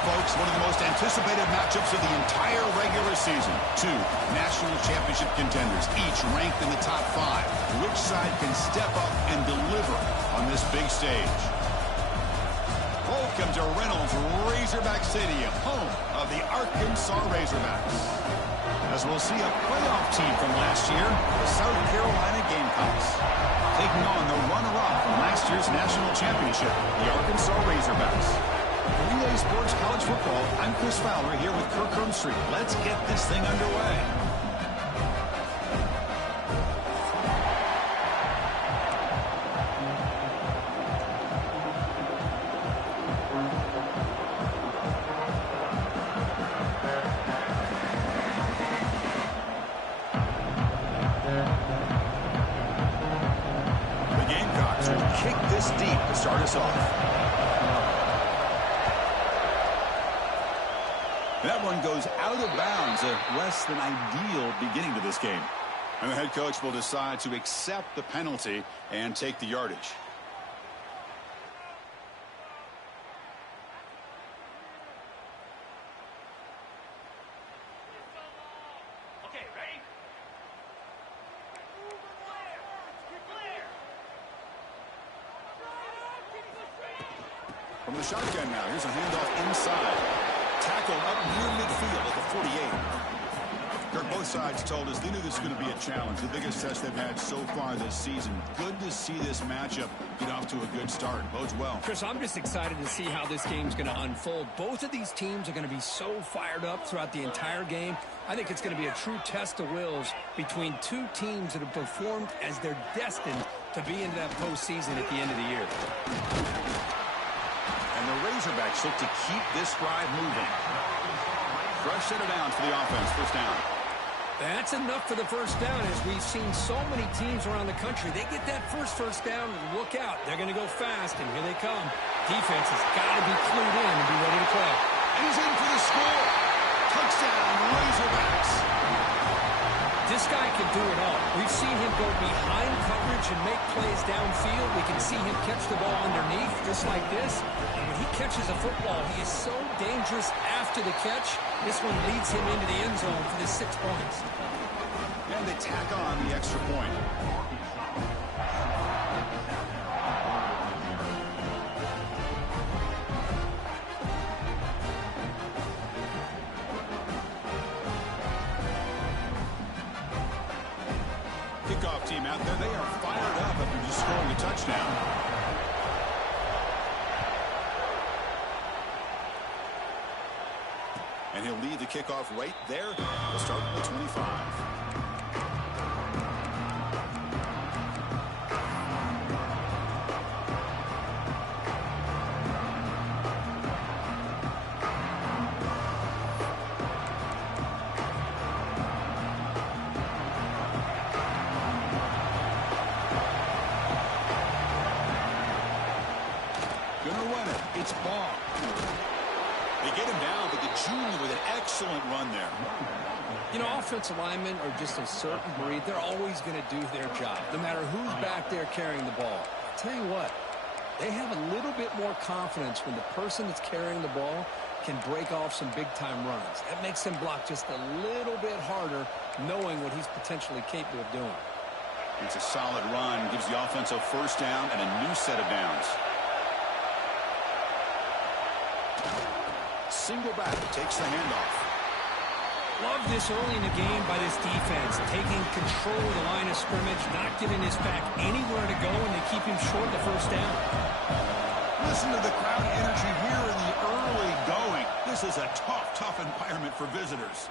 folks, one of the most anticipated matchups of the entire regular season. Two national championship contenders, each ranked in the top 5. Which side can step up and deliver on this big stage? Welcome to Reynolds Razorback Stadium, home of the Arkansas Razorbacks. As we'll see a playoff team from last year, the South Carolina Gamecocks, taking on the runner-up from last year's national championship, the Arkansas Razorbacks. Relay Sports College Football, I'm Chris Fowler here with Kirk Herbstreit. Let's get this thing underway. The Gamecocks will kick this deep to start us off. That one goes out of bounds, a less than ideal beginning to this game. And the head coach will decide to accept the penalty and take the yardage. Okay, ready? From the shotgun now, here's a handoff inside. Tackled up near midfield at the 48. Kirk, both sides told us they knew this was going to be a challenge, the biggest test they've had so far this season. Good to see this matchup get off to a good start. Bodes well. Chris, I'm just excited to see how this game's going to unfold. Both of these teams are going to be so fired up throughout the entire game. I think it's going to be a true test of wills between two teams that have performed as they're destined to be into that postseason at the end of the year. And the Razorbacks look to keep this drive moving. Fresh set of downs for the offense. First down. That's enough for the first down, as we've seen so many teams around the country. They get that first down, and look out. They're going to go fast, and here they come. Defense has got to be clued in and be ready to play. And he's in for the score. Touchdown, Razorbacks. This guy can do it all. We've seen him go behind coverage and make plays downfield. We can see him catch the ball underneath, just like this. And when he catches a football, he is so dangerous after the catch. This one leads him into the end zone for the 6 points. And they tack on the extra point. Kickoff team out there. They are fired up after just scoring a touchdown. And he'll lead the kickoff right there. We'll start with the 25. Gonna run it. It's Ball. They get him down, but the junior with an excellent run there. You know, offensive linemen are just a certain breed. They're always going to do their job, no matter who's back there carrying the ball. I'll tell you what, they have a little bit more confidence when the person that's carrying the ball can break off some big-time runs. That makes them block just a little bit harder, knowing what he's potentially capable of doing. It's a solid run, gives the offense a first down and a new set of downs. Single back, takes the handoff. Love this early in the game by this defense, taking control of the line of scrimmage, not giving this back anywhere to go, and they keep him short of the first down. Listen to the crowd energy here in the early going. This is a tough environment for visitors.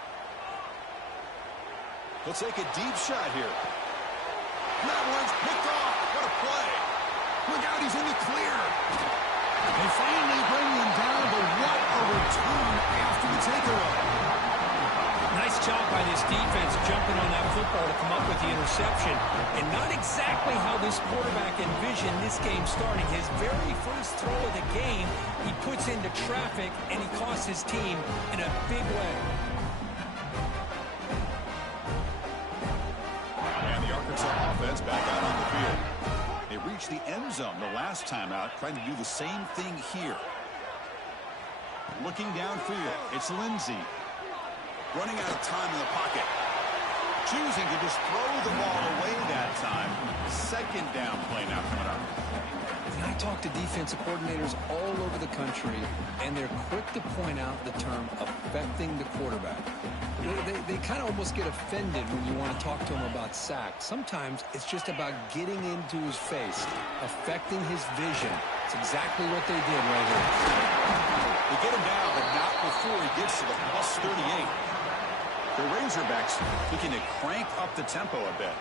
He'll take a deep shot here. That one's picked off. What a play. Look out, he's in the clear. They finally bring him down, but what a return after the takeaway. Nice job by this defense jumping on that football to come up with the interception. And not exactly how this quarterback envisioned this game starting. His very first throw of the game, he puts into traffic, and he costs his team in a big way. And the Arkansas offense back out on the field. They reached the end zone the last time out, trying to do the same thing here. Looking downfield, it's Lindsey. Running out of time in the pocket. Choosing to just throw the ball away that time. Second down play now coming up. And I talk to defensive coordinators all over the country, and they're quick to point out the term affecting the quarterback. They kind of almost get offended when you want to talk to them about sacks. Sometimes it's just about getting into his face, affecting his vision. It's exactly what they did right here. They get him down, but not before he gets to the plus 38. The Razorbacks looking to crank up the tempo a bit.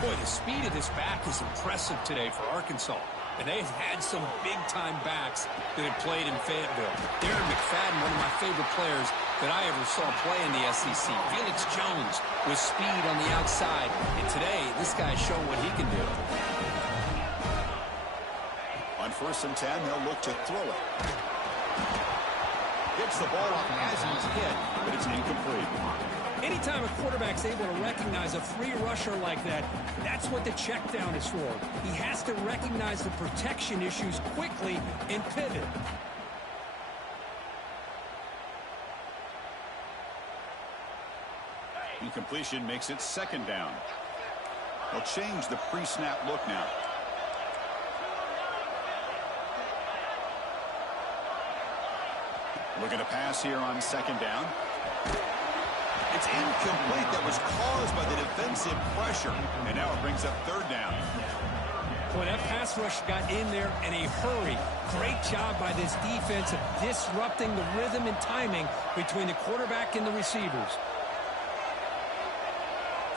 Boy, the speed of this back is impressive today for Arkansas. And they've had some big-time backs that have played in Fayetteville. Darren McFadden, one of my favorite players that I ever saw play in the SEC. Felix Jones with speed on the outside. And today, this guy's showing what he can do. On 1st and 10, they'll look to throw it. Gets the ball off as he's hit, but it's incomplete. Anytime a quarterback's able to recognize a free rusher like that, that's what the check down is for. He has to recognize the protection issues quickly and pivot. Incompletion makes it 2nd down. They'll change the pre-snap look now. Looking to pass here on 2nd down. It's incomplete. That was caused by the defensive pressure. And now it brings up 3rd down. Boy, that pass rush got in there in a hurry. Great job by this defense of disrupting the rhythm and timing between the quarterback and the receivers.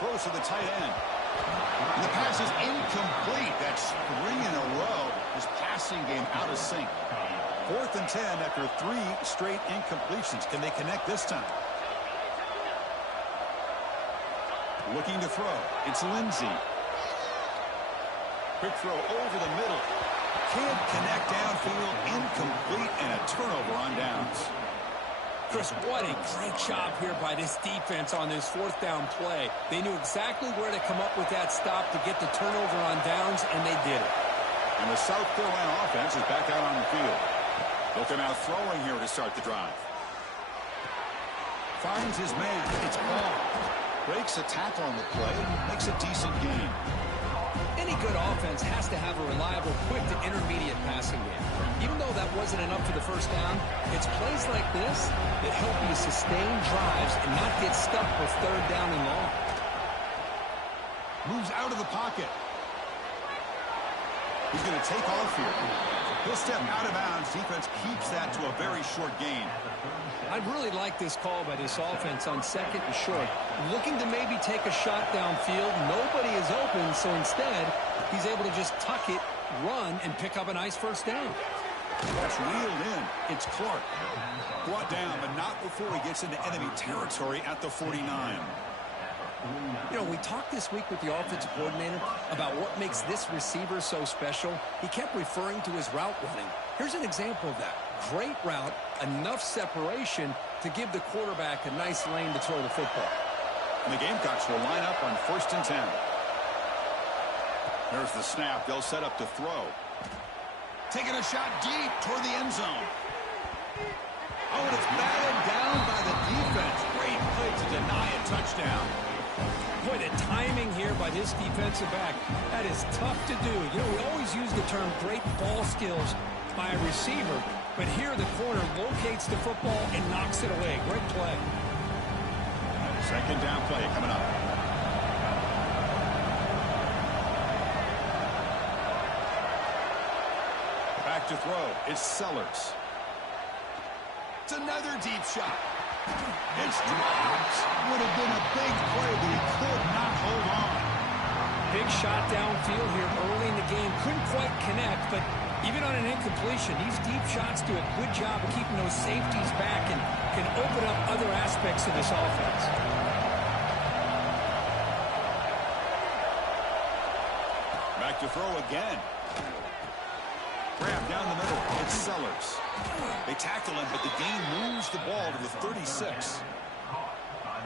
Throws to the tight end. And the pass is incomplete. That's 3 in a row. His passing game out of sync. 4th and 10 after 3 straight incompletions. Can they connect this time? Looking to throw. It's Lindsey. Quick throw over the middle. Can't connect downfield. Incomplete and a turnover on downs. Chris, what a great job here by this defense on this 4th down play. They knew exactly where to come up with that stop to get the turnover on downs, and they did it. And the South Carolina offense is back out on the field. Looking out throwing here to start the drive. Finds his man. It's Ball. Breaks a tackle on the play. Makes a decent gain. Any good offense has to have a reliable, quick to intermediate passing game. Even though that wasn't enough for the 1st down, it's plays like this that help you sustain drives and not get stuck with 3rd down and long. Moves out of the pocket. He's going to take off here. He'll step out of bounds. Defense keeps that to a very short gain. I really like this call by this offense on 2nd and short. Looking to maybe take a shot downfield. Nobody is open, so instead, he's able to just tuck it, run, and pick up a nice 1st down. That's reeled in. It's Clark. Brought down, but not before he gets into enemy territory at the 49. You know, we talked this week with the offensive coordinator about what makes this receiver so special. He kept referring to his route running. Here's an example of that. Great route, enough separation to give the quarterback a nice lane to throw the football. And the Gamecocks will line up on 1st and 10. There's the snap. They'll set up to throw. Taking a shot deep toward the end zone. Oh, and it's batted down by the defense. Great play to deny a touchdown. Boy, the timing here by this defensive back, that is tough to do. You know, we always use the term great ball skills by a receiver, but here the corner locates the football and knocks it away. Great play. 2nd down play coming up. Back to throw. It's Sellers. It's another deep shot. It's dropped. Would have been a big play, but he could not hold on. Big shot downfield here early in the game. Couldn't quite connect, but even on an incompletion, these deep shots do a good job of keeping those safeties back and can open up other aspects of this offense. Back to throw again. Grab down the middle. It's Sellers. They tackle him, but the gain moves the ball to the 36.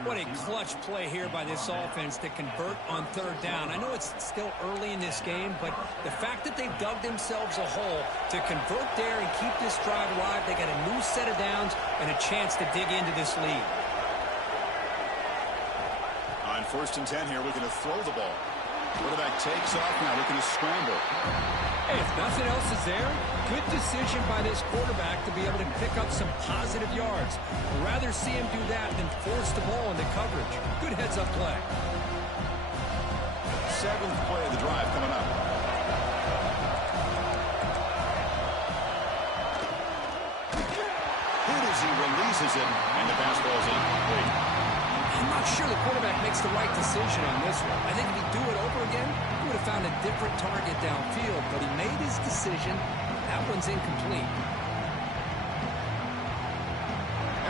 What a clutch play here by this offense to convert on third down. I know it's still early in this game, but the fact that they've dug themselves a hole to convert there and keep this drive alive, they got a new set of downs and a chance to dig into this lead. On 1st and 10 here, looking to throw the ball. Quarterback takes off now, looking to scramble. Hey, if nothing else is there, good decision by this quarterback to be able to pick up some positive yards. I'd rather see him do that than force the ball into coverage. Good heads-up play. 7th play of the drive coming up. Hit as he releases it, and the pass ball is incomplete. I'm not sure the quarterback makes the right decision on this one. I think if he'd do it over again, he would have found a different target downfield, but he made his decision. That one's incomplete.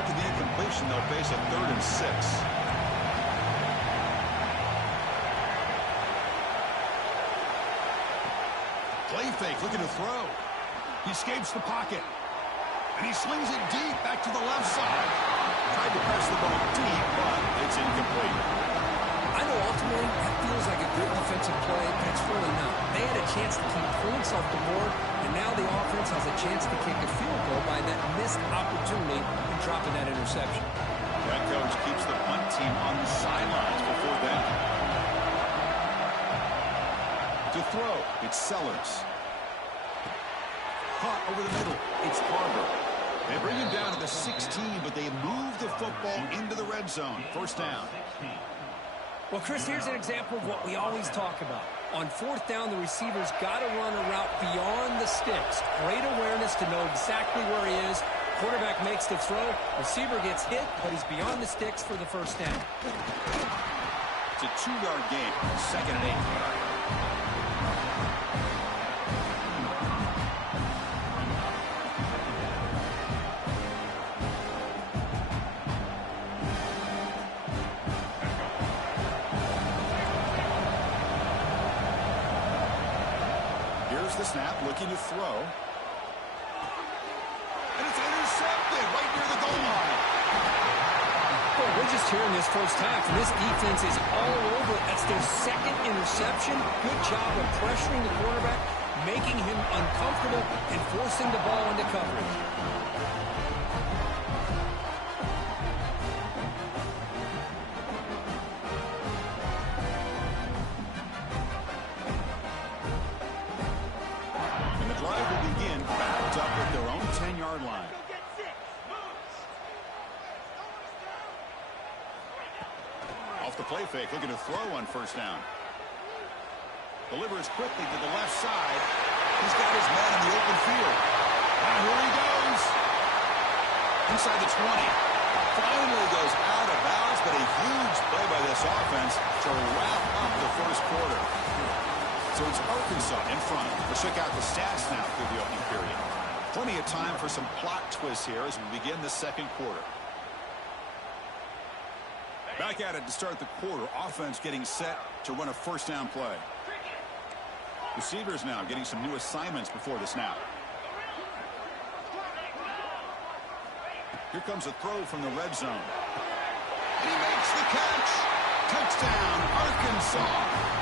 After the incompletion, they'll face a 3rd and 6. Play fake, looking to throw. He escapes the pocket. And he slings it deep back to the left side. Tried to press the ball deep, but it's incomplete. I know ultimately that feels like a good defensive play, but it's really not. They had a chance to keep points off the board, and now the offense has a chance to kick a field goal by that missed opportunity in dropping that interception. That coach keeps the punt team on the sidelines for 4th down. To throw, it's Sellers. Caught over the middle, it's Harbor. They bring him down to the 16, but they move the football into the red zone. 1st down. Well, Chris, here's an example of what we always talk about. On 4th down, the receiver's got to run a route beyond the sticks. Great awareness to know exactly where he is. Quarterback makes the throw. Receiver gets hit, but he's beyond the sticks for the 1st down. It's a 2-yard gain. 2nd and 8. The snap, looking to throw. And it's intercepted right near the goal line. Well, we're just here in this 1st half, and this defense is all over. That's their 2nd interception. Good job of pressuring the quarterback, making him uncomfortable, and forcing the ball into coverage. Line. Off the play fake, looking to throw on 1st down. Delivers quickly to the left side. He's got his man in the open field. And here he goes. Inside the 20. Finally goes out of bounds, but a huge play by this offense to wrap up the 1st quarter. So it's Arkansas in front. Let's check out the stats now through the opening period. Plenty of time for some plot twists here as we begin the 2nd quarter. Back at it to start the quarter. Offense getting set to run a 1st down play. Receivers now getting some new assignments before the snap. Here comes a throw from the red zone. And he makes the catch. Touchdown, Arkansas.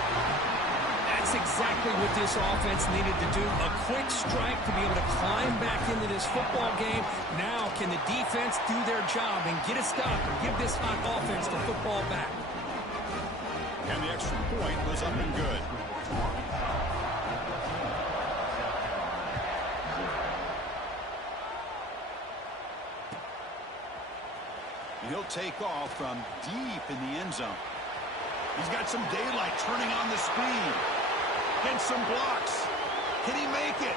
That's exactly what this offense needed to do. A quick strike to be able to climb back into this football game. Now, can the defense do their job and get a stop and give this hot offense the football back? And the extra point was up and good. And he'll take off from deep in the end zone. He's got some daylight turning on the speed. Gets some blocks. Can he make it?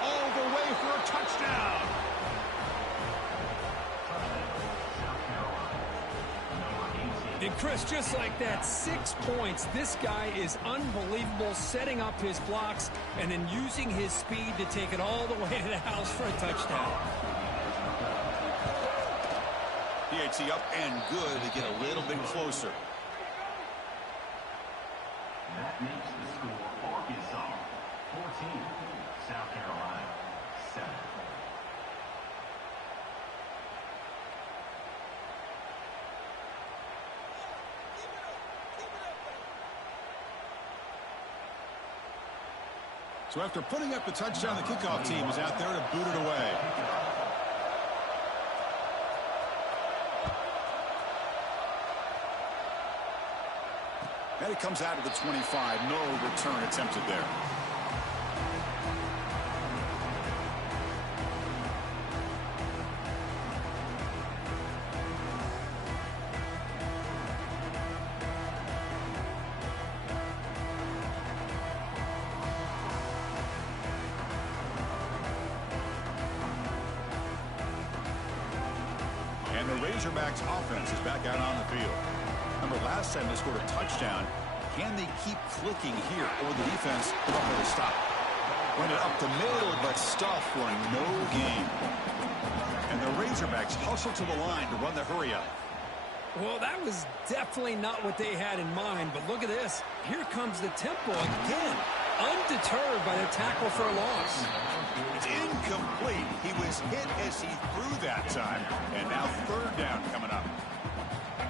All the way for a touchdown. And Chris, just like that, 6 points. This guy is unbelievable, setting up his blocks and then using his speed to take it all the way to the house for a touchdown. PAT up and good to get a little bit closer. That makes the score Arkansas 14, South Carolina 7. So after putting up the touchdown, the kickoff team is out there to boot it away. And it comes out of the 25. No return attempted there. And the Razorbacks offense is back out on the field. Remember, last time they scored a touchdown. Can they keep clicking here, or the defense will never stop? Went it up the middle, but stuffed for no gain. And the Razorbacks hustle to the line to run the hurry up. Well, that was definitely not what they had in mind, but look at this. Here comes the tempo again, undeterred by the tackle for a loss. It's incomplete. He was hit as he threw that time, and now third down coming up.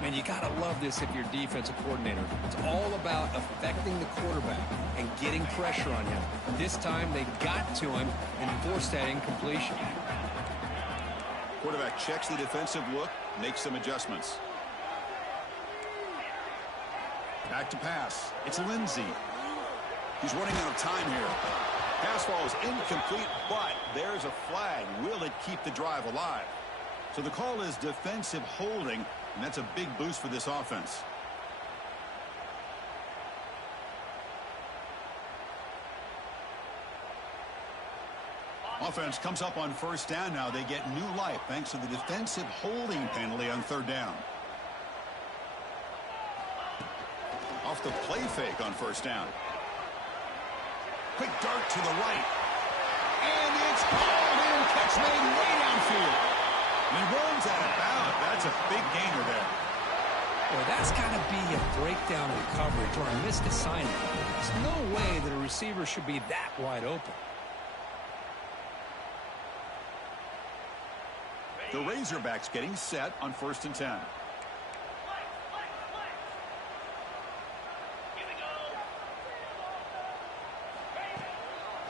Man, you got to love this if you're defensive coordinator. It's all about affecting the quarterback and getting pressure on him. This time, they got to him and forced that incompletion. Quarterback checks the defensive look, makes some adjustments. Back to pass. It's Lindsey. He's running out of time here. Pass ball is incomplete, but there's a flag. Will it keep the drive alive? So the call is defensive holding, and that's a big boost for this offense. Offense comes up on first down now. They get new life thanks to the defensive holding penalty on third down. Off the play fake on first down. Quick dart to the right. And it's called in. Catch made way downfield. And he runs out of bounds. That's a big gainer there. Well, that's got to be a breakdown in coverage or a missed assignment. There's no way that a receiver should be that wide open. The Razorbacks getting set on 1st and 10.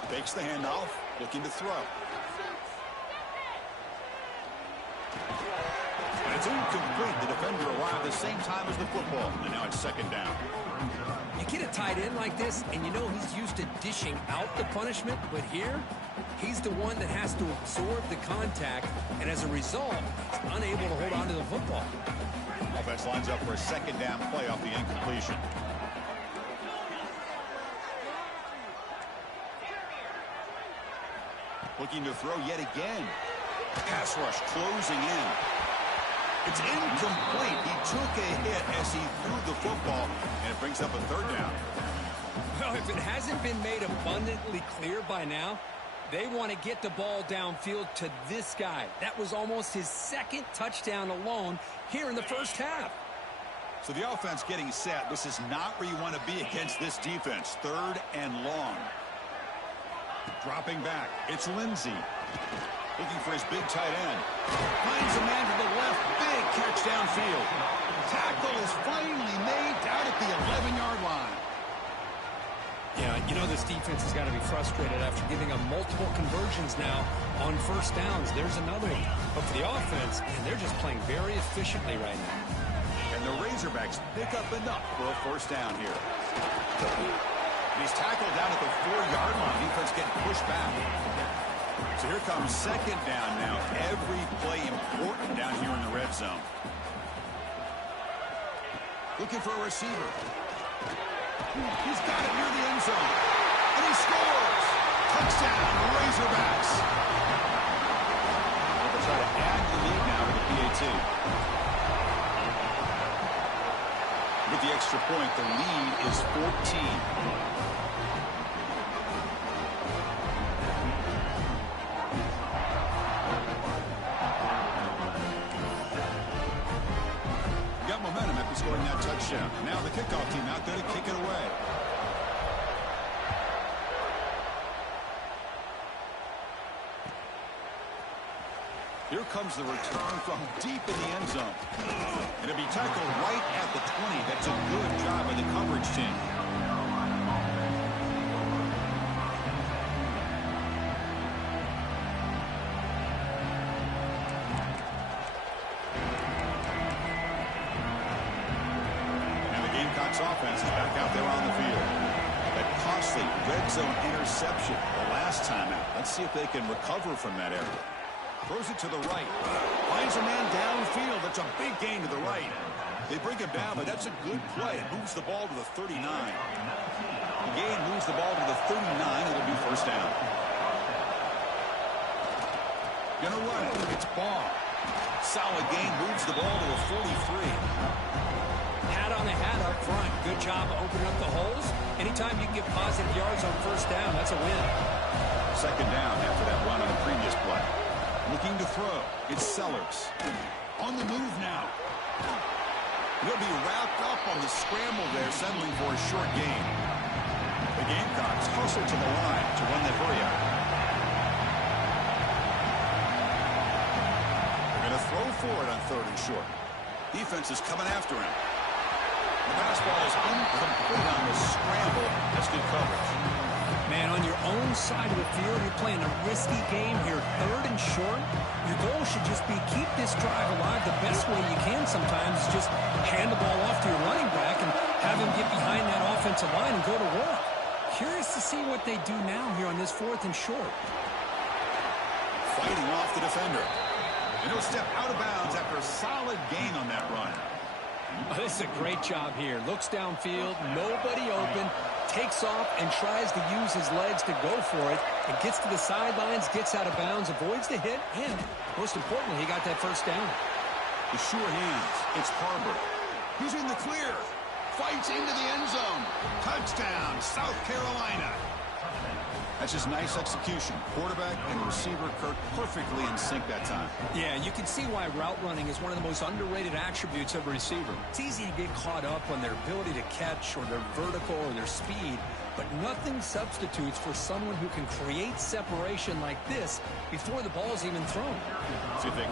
Takes the handoff, looking to throw. And it's incomplete. The defender arrived at the same time as the football, and now it's second down. You get a tight end like this, and you know he's used to dishing out the punishment, but here, he's the one that has to absorb the contact, and as a result, he's unable to hold on to the football. Offense lines up for a second down play off the incompletion. Looking to throw yet again. Pass rush closing in. It's incomplete. He took a hit as he threw the football, and it brings up a third down. Well, if it hasn't been made abundantly clear by now, they want to get the ball downfield to this guy. That was almost his second touchdown alone here in the first half. So the offense getting set. This is not where you want to be against this defense. Third and long. Dropping back. It's Lindsey. Looking for his big tight end. Finds a man to the left. Big catch downfield. Tackle is finally made down at the 11-yard line. Yeah, you know this defense has got to be frustrated after giving up multiple conversions now on first downs. There's another one. But for the offense, and they're just playing very efficiently right now. And the Razorbacks pick up enough for a first down here. He's tackled down at the 4-yard line. Defense getting pushed back. So here comes second down now. Every play important down here in the red zone. Looking for a receiver. He's got it near the end zone. And he scores. Touchdown, Razorbacks. They'll try to add the lead now with the PAT. With the extra point, the lead is 14. Scoring that touchdown. Now the kickoff team out there to kick it away. Here comes the return from deep in the end zone. And it'll be tackled right at the 20. That's a good job by the coverage team. Razorbacks offense is back out there on the field. That costly red zone interception the last time out. Let's see if they can recover from that error. Throws it to the right. Finds a man downfield. That's a big gain to the right. They bring him down, but that's a good play. It moves the ball to the 39. The gain moves the ball to the 39. It'll be first down. Gonna run it. It's Baugh. Solid gain moves the ball to the 43. Hat on the hat up front. Good job opening up the holes. Anytime you can get positive yards on first down, that's a win. Second down after that run on the previous play. Looking to throw. It's Sellers. On the move now. He'll be wrapped up on the scramble there, settling for a short gain. The Gamecocks hustle to the line to run that hurry out. They're going to throw for it on 3rd and short. Defense is coming after him. The pass ball is incomplete on the scramble. That's good coverage. Man, on your own side of the field, you're playing a risky game here. 3rd and short. Your goal should just be keep this drive alive. The best way you can sometimes is just hand the ball off to your running back and have him get behind that offensive line and go to work. Curious to see what they do now here on this 4th and short. Fighting off the defender. And he'll step out of bounds after a solid gain on that run. Oh, this is a great job here. Looks downfield, nobody open, takes off and tries to use his legs to go for it. And gets to the sidelines, gets out of bounds, avoids the hit, and most importantly, he got that first down. The sure hands. It's Harbor. He's in the clear. Fights into the end zone. Touchdown, South Carolina. That's just nice execution. Quarterback and receiver Kirk perfectly in sync that time. Yeah, you can see why route running is one of the most underrated attributes of a receiver. It's easy to get caught up on their ability to catch or their vertical or their speed, but nothing substitutes for someone who can create separation like this before the ball's even thrown. See if they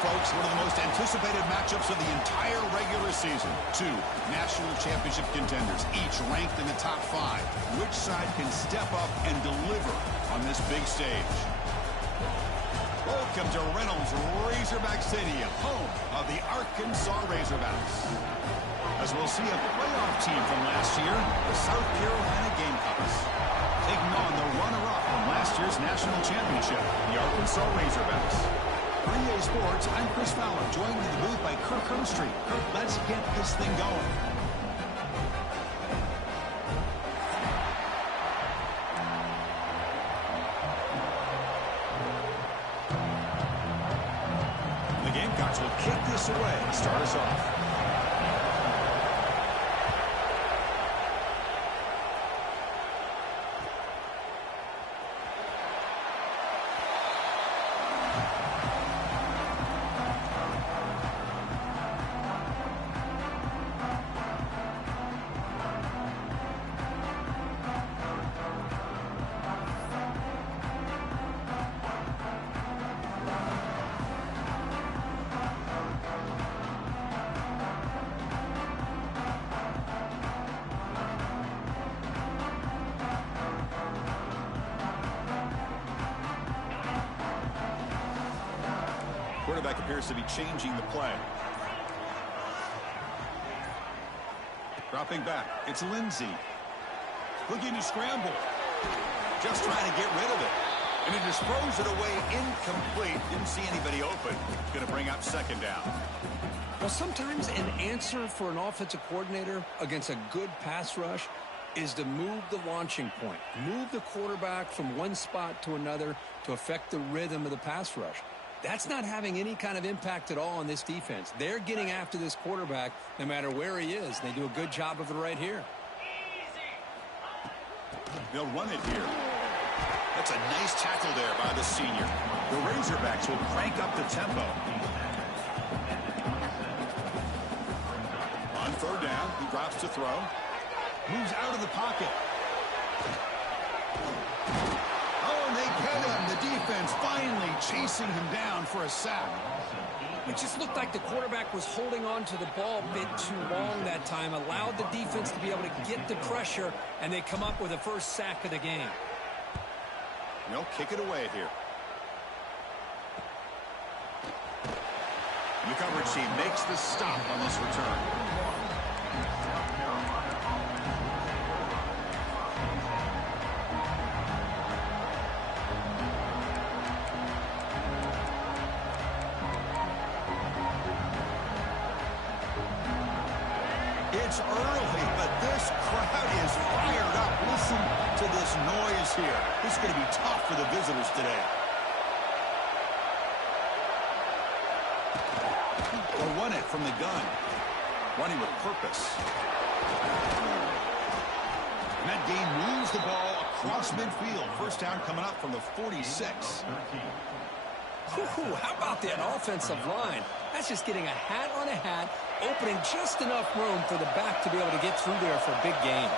folks, one of the most anticipated matchups of the entire regular season. Two national championship contenders, each ranked in the top 5. Which side can step up and deliver on this big stage? Welcome to Reynolds Razorback Stadium, home of the Arkansas Razorbacks. As we'll see a playoff team from last year, the South Carolina Gamecocks, taking on the runner-up from last year's national championship, the Arkansas Razorbacks. For EA Sports, I'm Chris Fowler, joined in the booth by Kirk Herbstreit. Kirk, let's get this thing going. The Gamecocks will kick this away to start us off. Quarterback appears to be changing the play. Dropping back. It's Lindsey. Looking to scramble. Just trying to get rid of it. And he just throws it away incomplete. Didn't see anybody open. Going to bring up second down. Well, sometimes an answer for an offensive coordinator against a good pass rush is to move the launching point. Move the quarterback from one spot to another to affect the rhythm of the pass rush. That's not having any kind of impact at all on this defense. They're getting after this quarterback no matter where he is. They do a good job of it right here. They'll run it here. That's a nice tackle there by the senior. The Razorbacks will crank up the tempo. On third down, he drops to throw. Moves out of the pocket. Oh, and they get him. The defense finally chasing him down for a sack. It just looked like the quarterback was holding on to the ball a bit too long that time, allowed the defense to be able to get the pressure, and they come up with the first sack of the game. They'll kick it away here. The coverage team makes the stop on this return. It's early, but this crowd is fired up. Listen to this noise here. This is going to be tough for the visitors today. They'll run it from the gun. Running with purpose. And that game moves the ball across midfield. First down coming up from the 46. How about that offensive line? That's just getting a hat on a hat, opening just enough room for the back to be able to get through there for a big gain.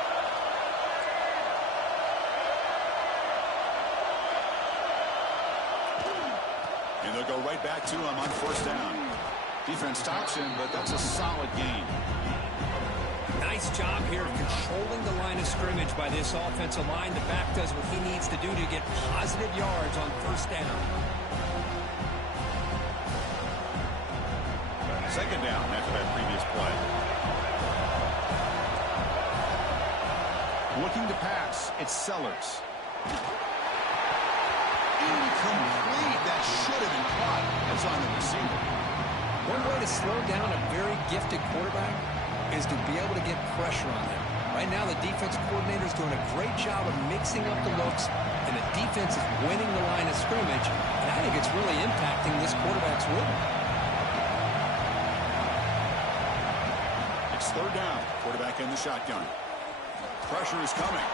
And they'll go right back to him on first down. Defense stops him, but that's a solid gain. Nice job here of controlling the line of scrimmage by this offensive line. The back does what he needs to do to get positive yards on first down. Second down after that previous play. Looking to pass. It's Sellers. Incomplete. That should have been caught. That's on the receiver. One way to slow down a very gifted quarterback is to be able to get pressure on him. Right now, the defense coordinator is doing a great job of mixing up the looks, and the defense is winning the line of scrimmage, and I think it's really impacting this quarterback's rhythm. It's third down. Quarterback in the shotgun. Pressure is coming.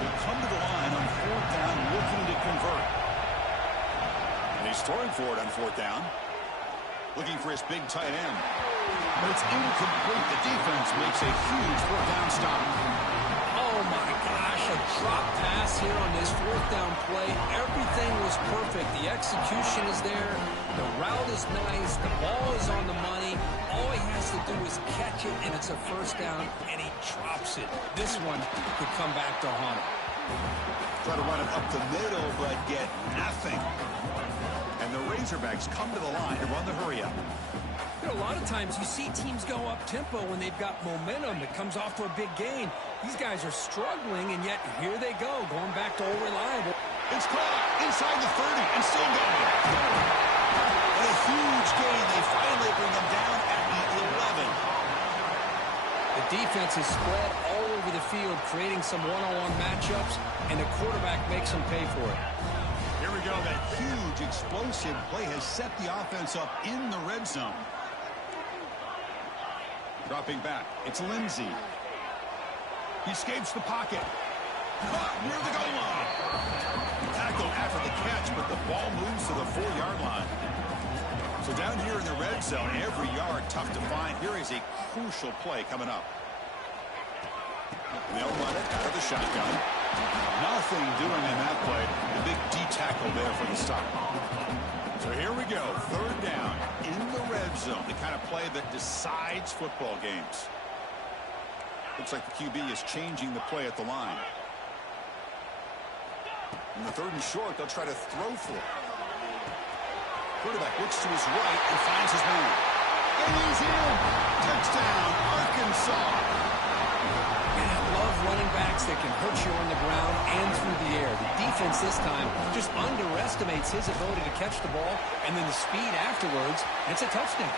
will come to the line on 4th down, looking to convert. And he's throwing for it on 4th down. Looking for his big tight end. But it's incomplete. The defense makes a huge 4th down stop. Oh, my gosh, a drop pass here on this 4th down play. Everything was perfect. The execution is there. The route is nice. The ball is on the money. All he has to do is catch it, and it's a 1st down, and he drops it. This one could come back to haunt him. Try to run it up the middle, but get nothing. And the Razorbacks come to the line to run the hurry-up. You know, a lot of times you see teams go up-tempo when they've got momentum. It comes off to a big gain. These guys are struggling, and yet here they go, going back to old reliable. It's caught inside the 30 and still going. And a huge gain. They finally bring them down at the 11. The defense is spread all over the field, creating some one-on-one matchups, and the quarterback makes them pay for it. Here we go. That huge explosive play has set the offense up in the red zone. Dropping back. It's Lindsey. He escapes the pocket. Caught near the goal line. Tackled after the catch, but the ball moves to the 4-yard line. So down here in the red zone, every yard tough to find. Here is a crucial play coming up. And they'll run it out of the shotgun. Nothing doing in that play. The big D tackle there for the stop. So here we go. 3rd down in the red zone. The kind of play that decides football games. Looks like the QB is changing the play at the line. In the 3rd and short, they'll try to throw for it. Quarterback looks to his right and finds his man. And he's in. Touchdown, Arkansas. Man, I love running backs that can hurt you on the ground and through the air. The defense this time just underestimates his ability to catch the ball, and then the speed afterwards, and it's a touchdown.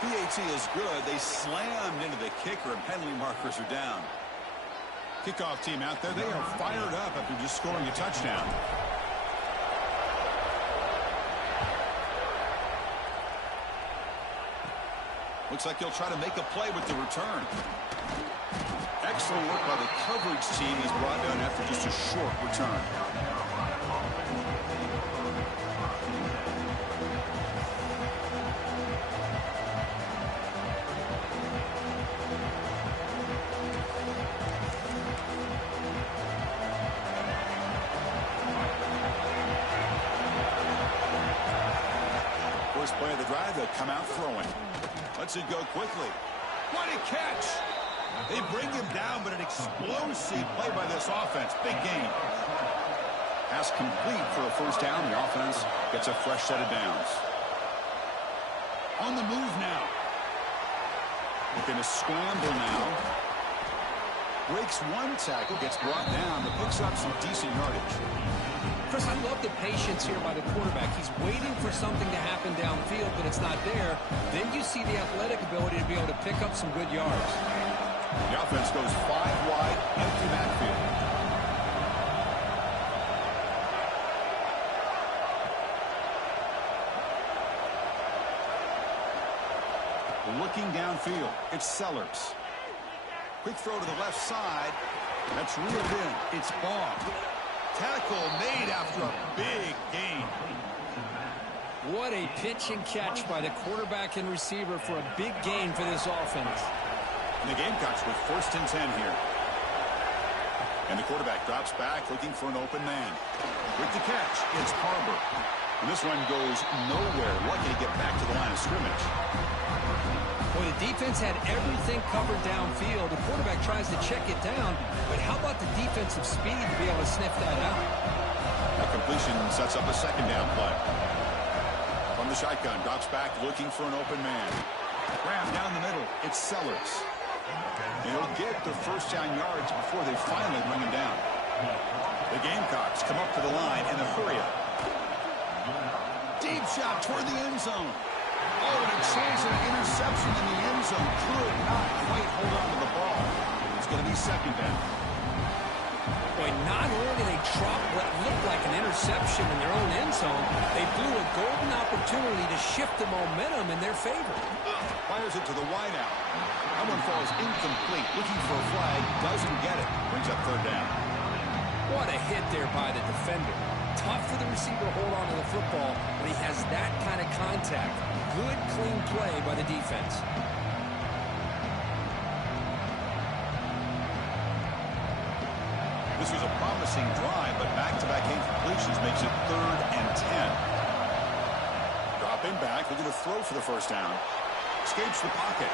PAT is good. They slammed into the kicker, and penalty markers are down. Kickoff team out there. They are fired up after just scoring a touchdown. Looks like he'll try to make a play with the return. Excellent work by the coverage team. He's brought down after just a short return. First play of the drive, they'll come out throwing. Let's it go quickly. What a catch! They bring him down, but an explosive play by this offense. Big gain. Pass complete for a 1st down. The offense gets a fresh set of downs. On the move now. Looking to scramble now. Breaks one tackle, gets brought down, but picks up some decent yardage. Chris, I love the patience here by the quarterback. He's waiting for something to happen downfield, but it's not there. Then you see the athletic ability to be able to pick up some good yards. The offense goes 5 wide, empty backfield. Looking downfield, it's Sellers. Quick throw to the left side. That's reeled in. It's Baugh. Tackle made after a big gain. What a pitch and catch by the quarterback and receiver for a big gain for this offense. And the Gamecocks with 1st and 10 here. And the quarterback drops back looking for an open man. With the catch, it's Harbor. And this one goes nowhere. Lucky to get back to the line of scrimmage. Well, the defense had everything covered downfield. The quarterback tries to check it down, but how about the defensive speed to be able to sniff that out? The completion sets up a 2nd down play. From the shotgun, drops back looking for an open man. Ram down the middle, it's Sellers. And he'll get the 1st down yards before they finally bring him down. The Gamecocks come up to the line in a hurry-up. Deep shot toward the end zone. Oh, and a chance at an interception in the end zone. Could not quite hold on to the ball. It's going to be 2nd down. Boy, not only did they drop what looked like an interception in their own end zone, they blew a golden opportunity to shift the momentum in their favor. Fires it to the wideout. That one falls incomplete. Looking for a flag. Doesn't get it. Brings up 3rd down. What a hit there by the defender. Tough for the receiver to hold on to the football when he has that kind of contact. Good, clean play by the defense. This was a promising drive, but back-to-back incompletions makes it 3rd and 10. Dropping back, looking to throw for the first down. Escapes the pocket.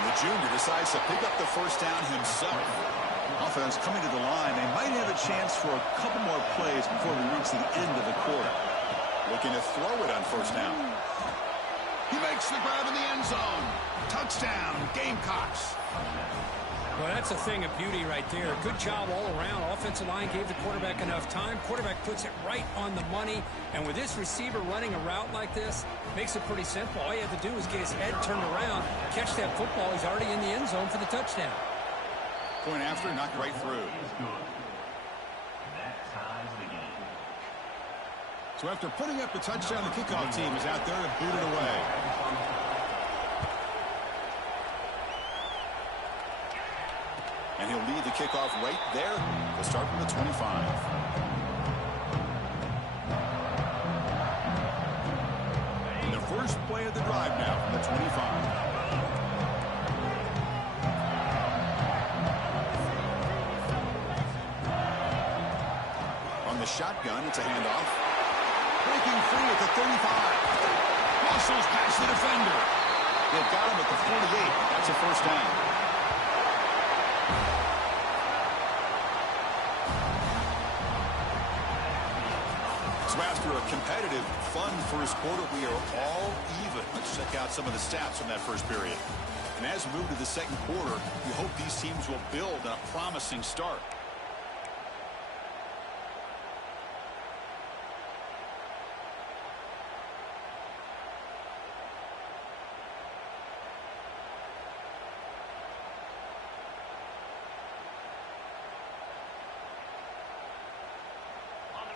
And the junior decides to pick up the first down himself. Offense coming to the line. They might have a chance for a couple more plays before we reach the end of the quarter. Looking to throw it on first down. He makes the grab in the end zone. Touchdown, Gamecocks. Well, that's a thing of beauty right there. Good job all around. Offensive line gave the quarterback enough time. Quarterback puts it right on the money. And with this receiver running a route like this, makes it pretty simple. All you have to do is get his head turned around, catch that football. He's already in the end zone for the touchdown. Point after, knocked right through. That ties the game. So after putting up the touchdown, the kickoff team is out there to boot it away. And he'll lead the kickoff right there to start from the 25. The first play of the drive now from the 25. On the shotgun, it's a handoff. Breaking free at the 35. Muscles past the defender. They've got him at the 48. That's a first down. So after a competitive, fun first quarter, we are all even. Let's check out some of the stats from that first period. And as we move to the second quarter, we hope these teams will build on a promising start.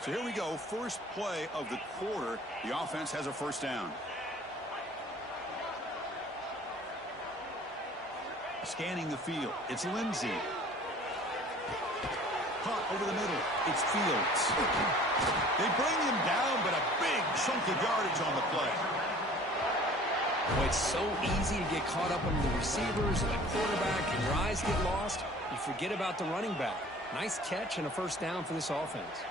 So here we go, first play of the quarter. The offense has a first down. Scanning the field, it's Lindsey. Caught over the middle, it's Fields. They bring him down, but a big chunk of yardage on the play. Boy, it's so easy to get caught up on the receivers or the quarterback, and your eyes get lost. You forget about the running back. Nice catch and a first down for this offense.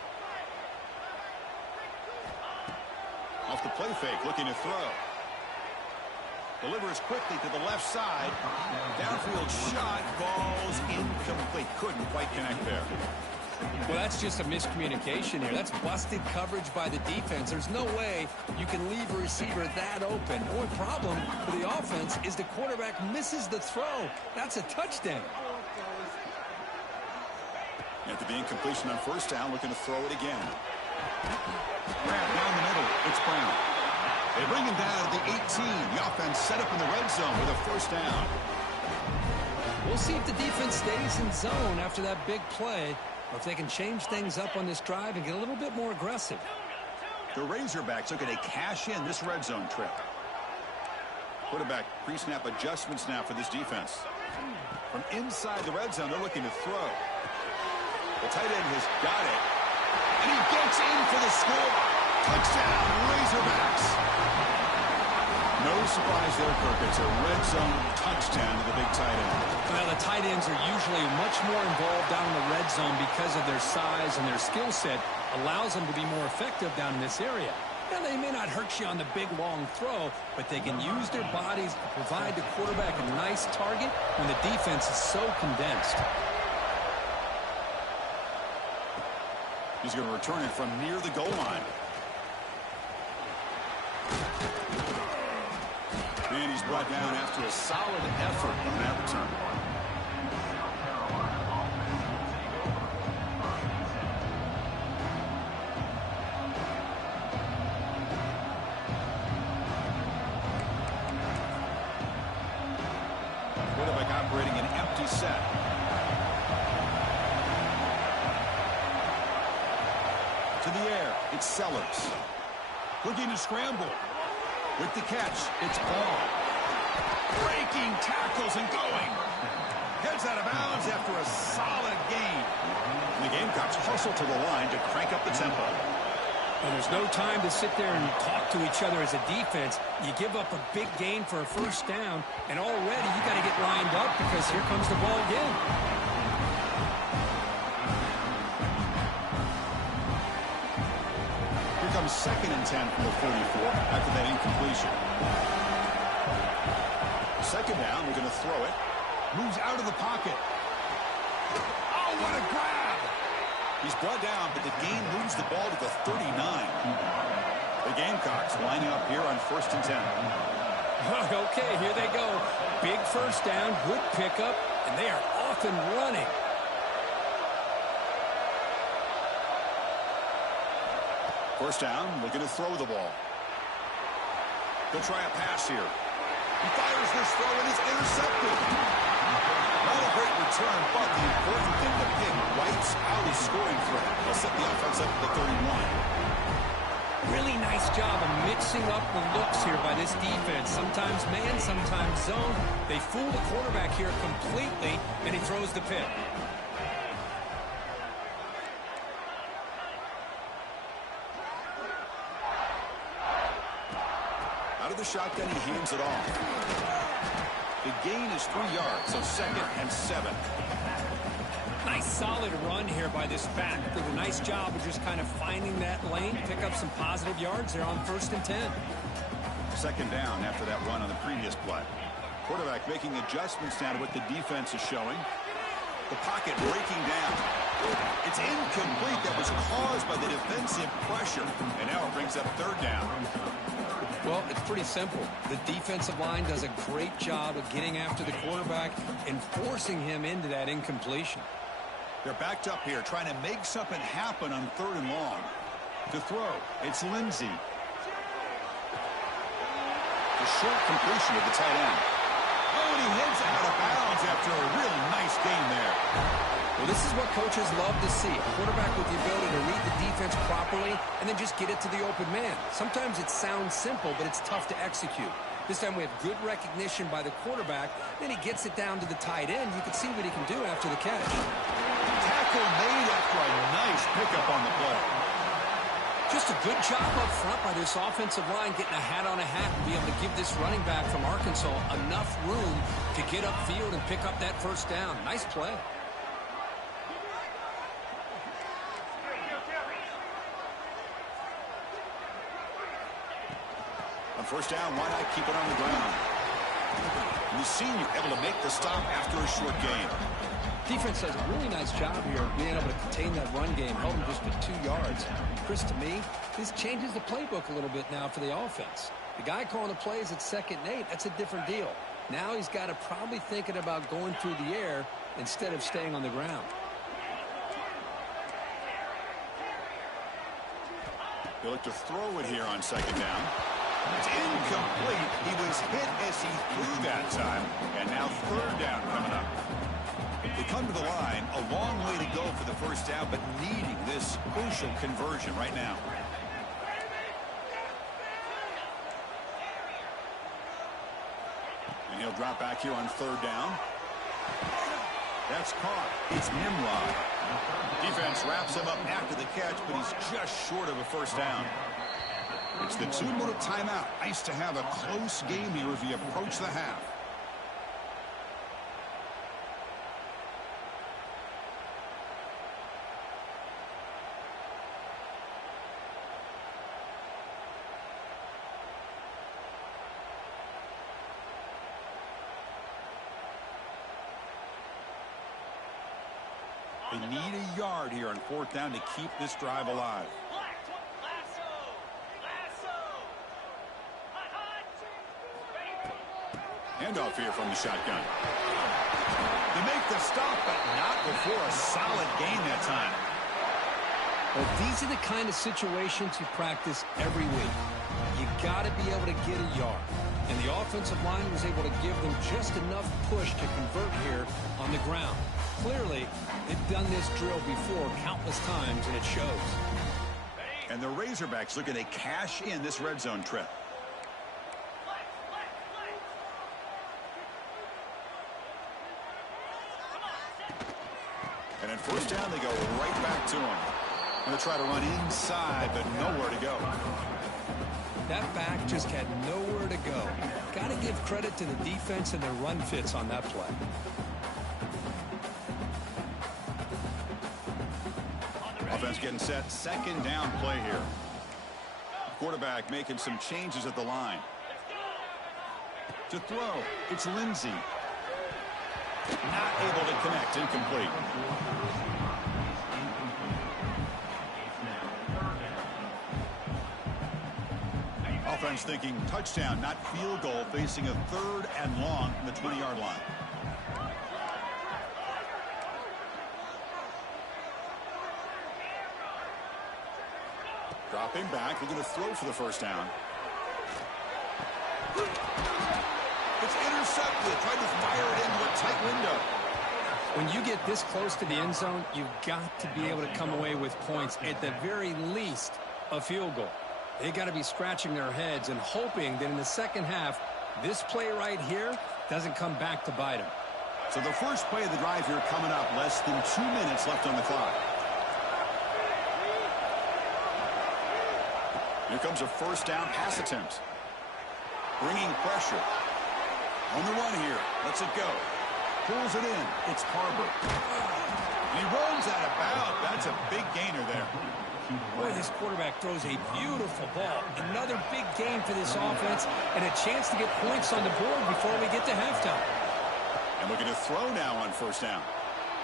Off the play fake, looking to throw. Delivers quickly to the left side. Downfield shot, ball's incomplete. Couldn't quite connect there. Well, that's just a miscommunication here. That's busted coverage by the defense. There's no way you can leave a receiver that open. The only problem for the offense is the quarterback misses the throw. That's a touchdown. At the incompletion on first down, looking to throw it again. Grab down the middle. It's Brown. They bring him down at the 18. The offense set up in the red zone with a first down. We'll see if the defense stays in zone after that big play, or if they can change things up on this drive and get a little bit more aggressive. The Razorbacks looking to cash in this red zone trip. Quarterback pre-snap adjustments now for this defense. From inside the red zone, they're looking to throw. The tight end has got it. And he gets in for the score. Touchdown, Razorbacks. No surprise there, Kirk. It's a red zone touchdown to the big tight end. Well, the tight ends are usually much more involved down in the red zone because of their size, and their skill set allows them to be more effective down in this area. Now, they may not hurt you on the big, long throw, but they can use their bodies to provide the quarterback a nice target when the defense is so condensed. He's going to return it from near the goal line. And he's brought down after a solid effort on that return. Quarterback operating an empty set. To the air, it's Sellers. Looking to scramble. With the catch, it's Ball. Breaking tackles and going. Heads out of bounds after a solid gain. And the Gamecocks hustle to the line to crank up the tempo. And there's no time to sit there and talk to each other as a defense. You give up a big gain for a first down, and already you got to get lined up because here comes the ball again. Here comes 2nd and 10 from the 44 after that incompletion. 2nd down, we're going to throw it. Moves out of the pocket. Oh, what a grab! He's brought down, but the gain moves the ball to the 39. The Gamecocks lining up here on 1st and 10. Okay, here they go. Big first down, good pickup, and they are off and running. First down, looking to throw the ball. They'll try a pass here. He fires this throw and is intercepted. Not a great return, but the important thing, the pick wipes out his scoring threat. They'll set the offense up at the 31. Really nice job of mixing up the looks here by this defense. Sometimes man, sometimes zone. They fool the quarterback here completely, and he throws the pick. Out of the shotgun, he hands it off. The gain is 3 yards, so 2nd and 7. Nice solid run here by this back. Did a nice job of just kind of finding that lane, pick up some positive yards there on 1st and 10. 2nd down after that run on the previous play. Quarterback making adjustments now to what the defense is showing. The pocket breaking down. It's incomplete. That was caused by the defensive pressure. And now it brings up 3rd down. Well, it's pretty simple. The defensive line does a great job of getting after the quarterback and forcing him into that incompletion. They're backed up here, trying to make something happen on 3rd and long. To throw, it's Lindsey. The short completion of the tight end. Oh, and he heads out of bounds after a really nice game there. Well, this is what coaches love to see. A quarterback with the ability to read the defense properly and then just get it to the open man. Sometimes it sounds simple, but it's tough to execute. This time we have good recognition by the quarterback. Then he gets it down to the tight end. You can see what he can do after the catch. Tackle made after a nice pickup on the play. Just a good job up front by this offensive line, getting a hat on a hat and be able to give this running back from Arkansas enough room to get upfield and pick up that first down. Nice play. On 1st down, why not keep it on the ground? And the senior able to make the stop after a short gain. Defense does a really nice job here of being able to contain that run game, held him just to 2 yards. Chris, to me, this changes the playbook a little bit now for the offense. The guy calling the plays at 2nd and 8, that's a different deal. Now he's got to probably thinking about going through the air instead of staying on the ground. They look to throw it here on 2nd down. It's incomplete. He was hit as he threw that time. And now 3rd down coming up. They come to the line, a long way to go for the first down, but needing this crucial conversion right now. And he'll drop back here on 3rd down. That's caught. It's Nimrod. Defense wraps him up after the catch, but he's just short of a first down. It's the 2-minute timeout. Nice to have a close game here as we approach the half. They need a yard here on 4th down to keep this drive alive. Handoff here from the shotgun. They make the stop, but not before a solid gain that time. Well, these are the kind of situations you practice every week. You got to be able to get a yard. And the offensive line was able to give them just enough push to convert here on the ground. Clearly, they've done this drill before countless times, and it shows. And the Razorbacks looking to cash in this red zone trip. first down, they go right back to him. Going to try to run inside, but nowhere to go. That back just had nowhere to go. Got to give credit to the defense and their run fits on that play. Offense getting set. Second down play here. Quarterback making some changes at the line. To throw, it's Lindsey. Not able to connect. Incomplete. Offense thinking touchdown, not field goal, facing a 3rd and long from the 20-yard line. Dropping back, looking to throw for the first down. It's intercepted. Tried to fire it into a tight window. When you get this close to the end zone, you've got to be able to come away with points, at the very least, a field goal. They got to be scratching their heads and hoping that in the second half, this play right here doesn't come back to bite them. So the first play of the drive here coming up, less than 2 minutes left on the clock. Here comes a first down pass attempt. Bringing pressure. On the run here. Lets it go. Pulls it in. It's Harbor. And he runs out of bounds. That's a big gainer there. Boy, this quarterback throws a beautiful ball. Another big game for this offense and a chance to get points on the board before we get to halftime. And looking to throw now on first down.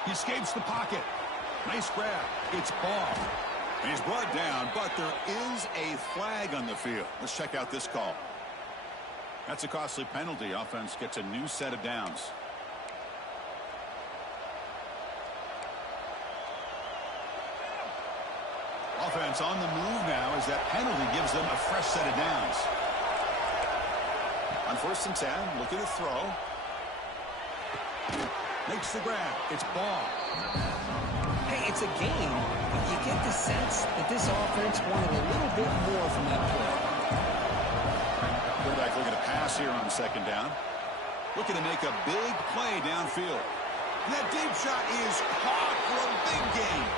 He escapes the pocket. Nice grab. It's Ball. And he's brought down, but there is a flag on the field. Let's check out this call. That's a costly penalty. Offense gets a new set of downs. Offense on the move now as that penalty gives them a fresh set of downs. On 1st and 10, looking to throw. Makes the grab. It's Ball. Hey, it's a game, but you get the sense that this offense wanted a little bit more from that play. Quarterback looking to pass here on second down. Looking to make a big play downfield. And that deep shot is caught for a big gain.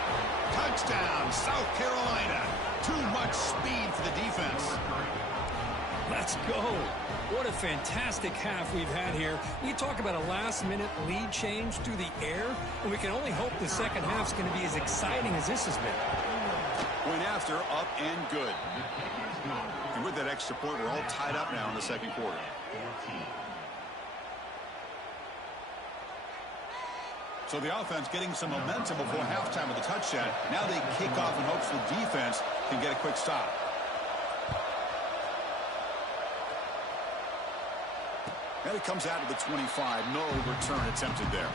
Touchdown, South Carolina. Too much speed for the defense. Let's go. What a fantastic half we've had here. You talk about a last-minute lead change through the air, and we can only hope the second half's going to be as exciting as this has been. Point after, up and good. And with that extra point, we're all tied up now in the second quarter. So the offense getting some momentum before halftime with a touchdown. Now they kick off in hopes the defense can get a quick stop. And it comes out to the 25. No return attempted there.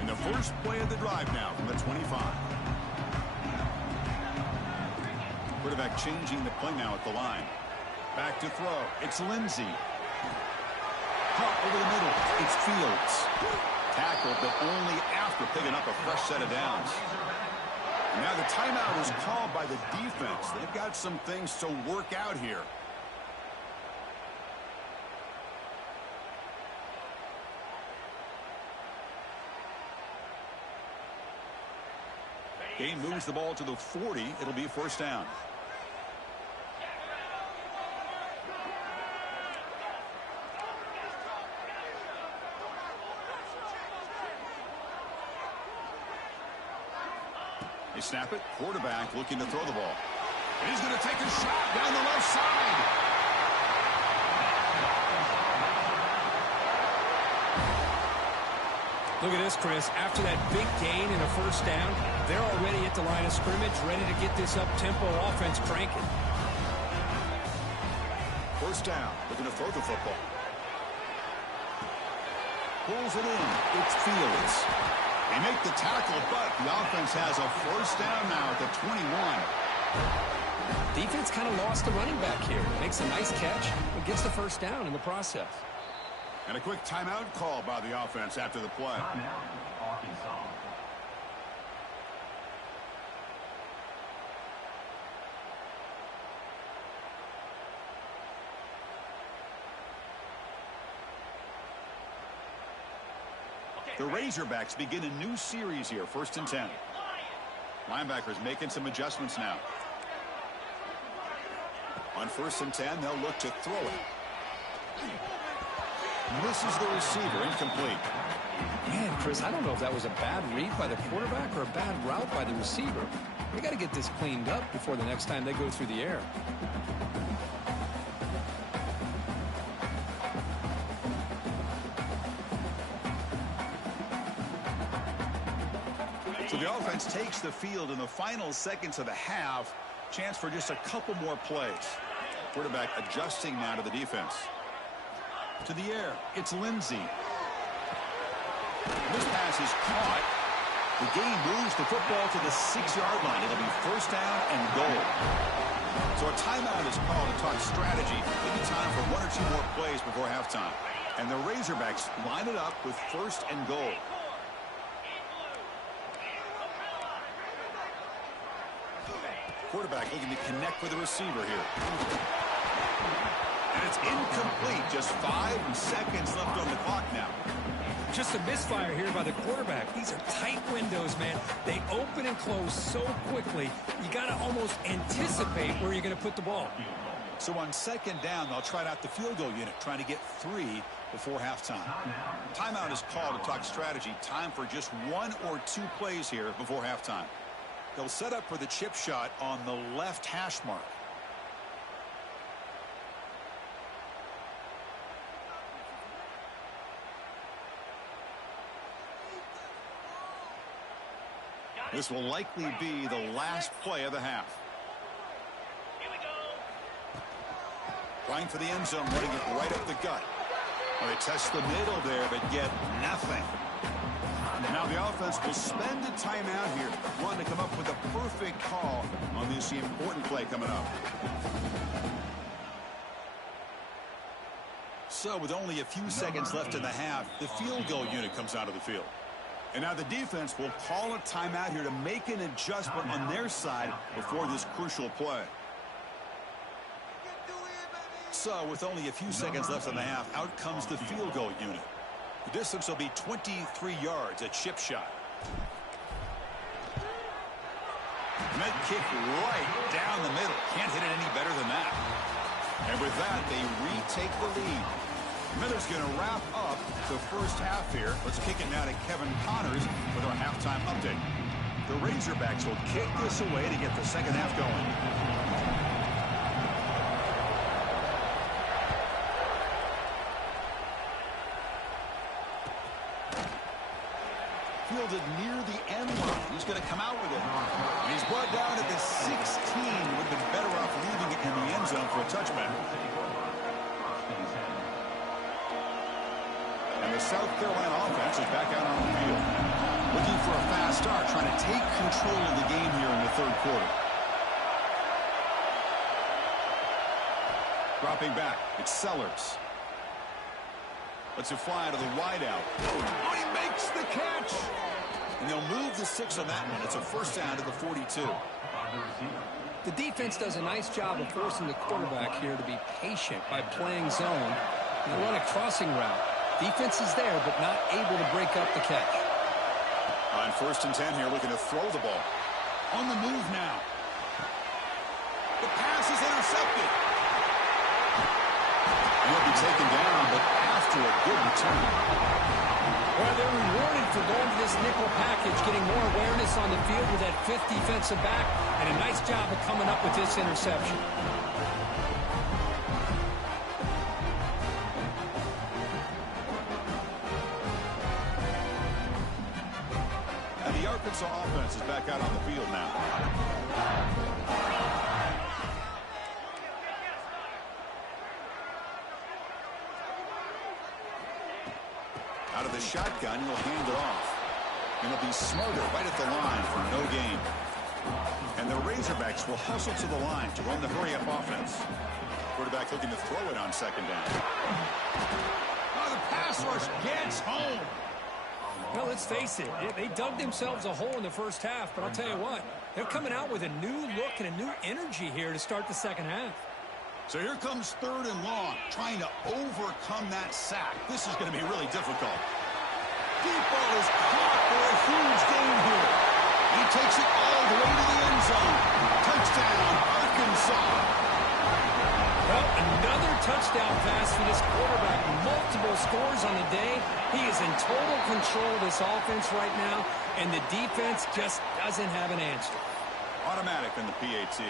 In the first play of the drive now from the 25. Quarterback changing the play now at the line. Back to throw. It's Lindsey. Pop over the middle. It's Fields. Tackled, but only after picking up a fresh set of downs. And now the timeout is called by the defense. They've got some things to work out here. Game moves the ball to the 40. It'll be first down. They snap it. Quarterback looking to throw the ball. And he's going to take a shot down the left side. Look at this, Chris. After that big gain in a first down, they're already at the line of scrimmage, ready to get this up-tempo offense cranking. First down. Looking to throw the football. Pulls it in. It's Fields. They make the tackle, but the offense has a first down now at the 21. Defense kind of lost the running back here. Makes a nice catch, but gets the first down in the process. And a quick timeout call by the offense after the play. Arkansas. The Razorbacks begin a new series here, 1st and 10. Linebackers making some adjustments now. On 1st and 10, they'll look to throw it. Misses the receiver, incomplete. Man, Chris, I don't know if that was a bad read by the quarterback or a bad route by the receiver. They got to get this cleaned up before the next time they go through the air. So the offense takes the field in the final seconds of the half. Chance for just a couple more plays. Quarterback adjusting now to the defense. To the air, it's Lindsey. This pass is caught. The game moves the football to the 6-yard line. It'll be 1st down and goal. So a timeout is called to talk strategy. Maybe time for 1 or 2 more plays before halftime. And the Razorbacks line it up with 1st and goal. Quarterback looking to connect with the receiver here. And it's incomplete. Just 5 seconds left on the clock now. Just a misfire here by the quarterback. These are tight windows, man. They open and close so quickly. You got to almost anticipate where you're going to put the ball. So on 2nd down, they'll try out the field goal unit, trying to get 3 before halftime. Timeout is called to talk strategy. Time for just 1 or 2 plays here before halftime. They'll set up for the chip shot on the left hash mark. This will likely be the last play of the half. Trying for the end zone, running it right up the gut. Well, they test the middle there, but get nothing. Now the offense will spend a timeout here, wanting to come up with a perfect call on this important play coming up. So with only a few seconds left in the half, the field goal unit comes out of the field. And now the defense will call a timeout here to make an adjustment on their side before this crucial play. So with only a few seconds left in the half, out comes the field goal unit. The distance will be 23 yards at chip shot. And that kick right down the middle. Can't hit it any better than that. And with that, they retake the lead. Miller's going to wrap up the first half here. Let's kick it now to Kevin Connors with our halftime update. The Razorbacks will kick this away to get the second half going. Fielded near the end line. He's going to come out with it. And he's brought down at the 16. Would have been better off leaving it in the end zone for a touchback. And the South Carolina offense is back out on the field. Looking for a fast start, trying to take control of the game here in the 3rd quarter. Dropping back, it's Sellers. Lets it fly to the wideout. Oh, he makes the catch! And they'll move the 6 on that one. It's a 1st down to the 42. The defense does a nice job of forcing the quarterback here to be patient by playing zone. They run a crossing route. Defense is there, but not able to break up the catch. On 1st and 10 here, looking to throw the ball. On the move now. The pass is intercepted. And he'll be taken down, but after a good return. Well, they're rewarded for going to this nickel package, getting more awareness on the field with that 5th defensive back, and a nice job of coming up with this interception. And the Arkansas offense is back out on the field now. Out of the shotgun, he'll hand it off. And he'll be smarter right at the line for no gain. And the Razorbacks will hustle to the line to run the hurry-up offense. Quarterback looking to throw it on 2nd down. Oh, the pass rush gets home. Well, let's face it, they dug themselves a hole in the first half, but I'll tell you what, they're coming out with a new look and a new energy here to start the second half. So here comes 3rd and long, trying to overcome that sack. This is going to be really difficult. deep ball is caught for a huge gain here. He takes it all the way to the end zone. Touchdown, Arkansas. Well, another touchdown pass for this quarterback. Multiple scores on the day. He is in total control of this offense right now, and the defense just doesn't have an answer. Automatic in the PAT.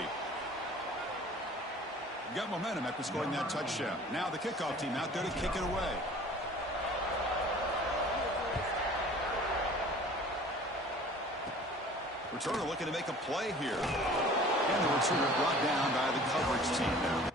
Got momentum after scoring that touchdown. Now the kickoff team out there to kick it away. Returner looking to make a play here. And the returner brought down by the coverage team now.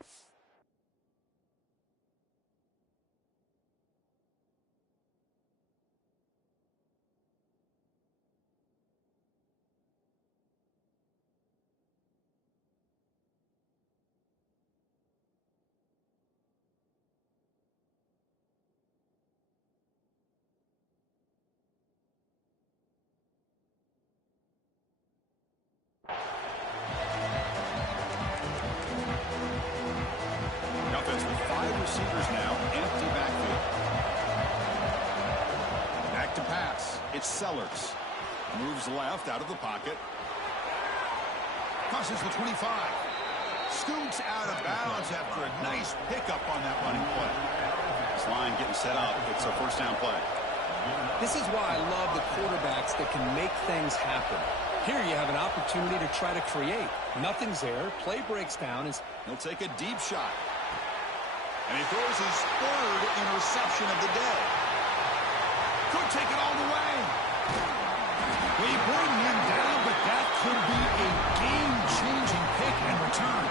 Receivers now, empty backfield. Back to pass. It's Sellers. Moves left out of the pocket. Crosses the 25. Scoots out of bounds after a nice pickup on that running play. This line getting set up. It's a first down play. This is why I love the quarterbacks that can make things happen. Here you have an opportunity to try to create. Nothing's there. Play breaks down. He'll take a deep shot. And he throws his third interception of the day. Could take it all the way. We bring him down, but that could be a game-changing pick and return.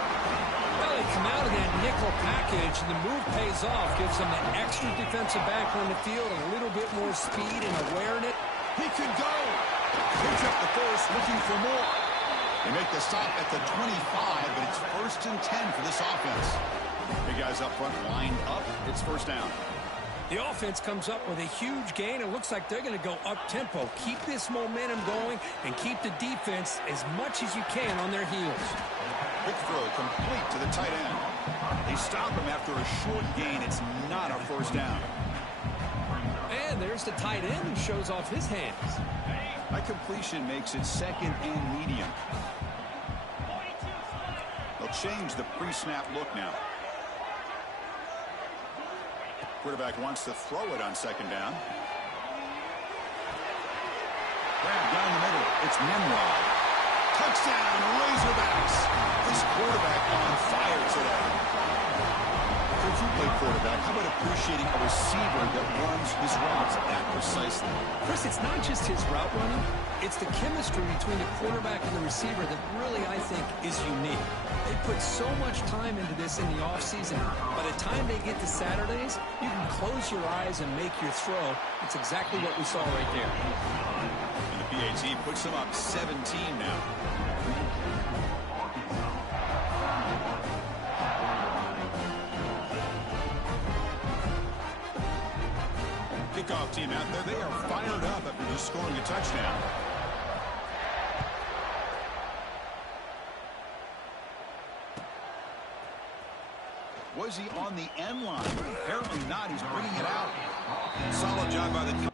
Well, they come out of that nickel package, and the move pays off. Gives them an extra defensive back on the field, a little bit more speed and awareness. He could go. Picks up the first, looking for more. They make the stop at the 25, but it's 1st and 10 for this offense. Big guys up front lined up. It's first down. The offense comes up with a huge gain. It looks like they're going to go up-tempo. Keep this momentum going and keep the defense as much as you can on their heels. Quick throw complete to the tight end. They stop him after a short gain. It's not a first down. And there's the tight end who shows off his hands. That completion makes it 2nd and medium. They'll change the pre-snap look now. Quarterback wants to throw it on 2nd down. Grab down the middle. It's Nimrod. Touchdown, Razorbacks. This quarterback on fire today. If you play quarterback, how about appreciating a receiver that runs his routes that precisely? Chris, it's not just his route running. It's the chemistry between the quarterback and the receiver that really, I think, is unique. They put so much time into this in the offseason. By the time they get to Saturdays, you can close your eyes and make your throw. It's exactly what we saw right there. And the PAT puts them up 17 now. Kickoff team out there. They are fired up after just scoring a touchdown. Was he on the end line? Apparently not. He's bringing it out. Solid job by the